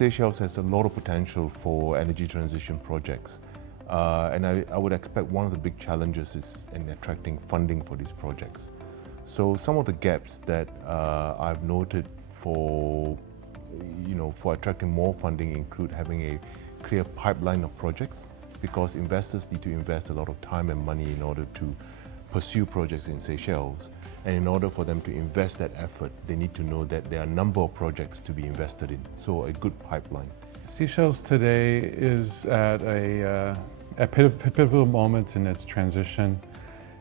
Seychelles has a lot of potential for energy transition projects. And I would expect one of the big challenges is in attracting funding for these projects. So some of the gaps that I've noted for attracting more funding include having a clear pipeline of projects, because investors need to invest a lot of time and money in order to pursue projects in Seychelles. And in order for them to invest that effort, they need to know that there are a number of projects to be invested in. So a good pipeline. Seychelles today is at a pivotal moment in its transition,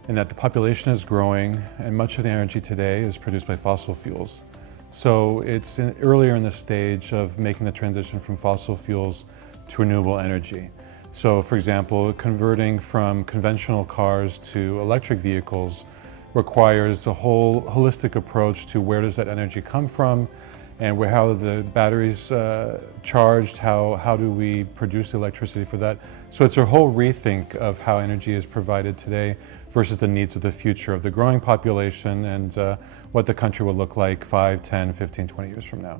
in that the population is growing and much of the energy today is produced by fossil fuels. So it's earlier in the stage of making the transition from fossil fuels to renewable energy. So for example, converting from conventional cars to electric vehicles requires a whole holistic approach to where does that energy come from, and how the batteries charged, how do we produce electricity for that. So it's a whole rethink of how energy is provided today versus the needs of the future of the growing population and what the country will look like 5, 10, 15, 20 years from now.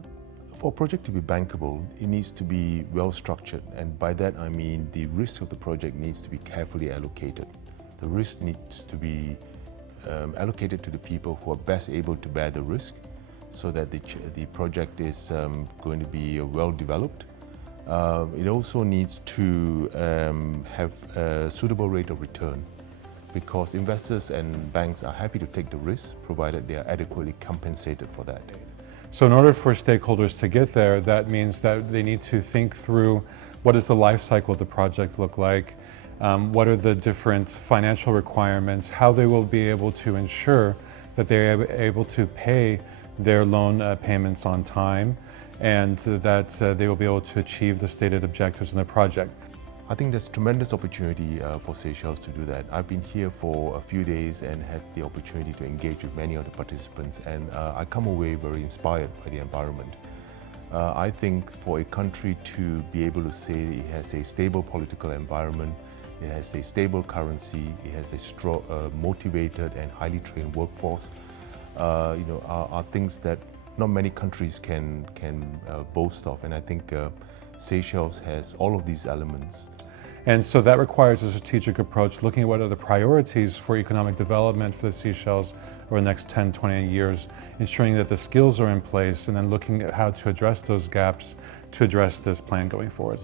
For a project to be bankable, it needs to be well structured, and by that I mean the risk of the project needs to be carefully allocated. The risk needs to be allocated to the people who are best able to bear the risk, so that the project is going to be well developed. It also needs to have a suitable rate of return, because investors and banks are happy to take the risk provided they are adequately compensated for that. So in order for stakeholders to get there, that means that they need to think through what does the life cycle of the project look like, what are the different financial requirements, how they will be able to ensure that they're able to pay their loan payments on time, and that they will be able to achieve the stated objectives in the project. I think there's tremendous opportunity for Seychelles to do that. I've been here for a few days and had the opportunity to engage with many of the participants, and I come away very inspired by the environment. I think for a country to be able to say it has a stable political environment, it has a stable currency, it has a strong, motivated and highly trained workforce, are things that not many countries can boast of. And I think Seychelles has all of these elements. And so that requires a strategic approach, looking at what are the priorities for economic development for the Seychelles over the next 10, 20 years, ensuring that the skills are in place, and then looking at how to address those gaps to address this plan going forward.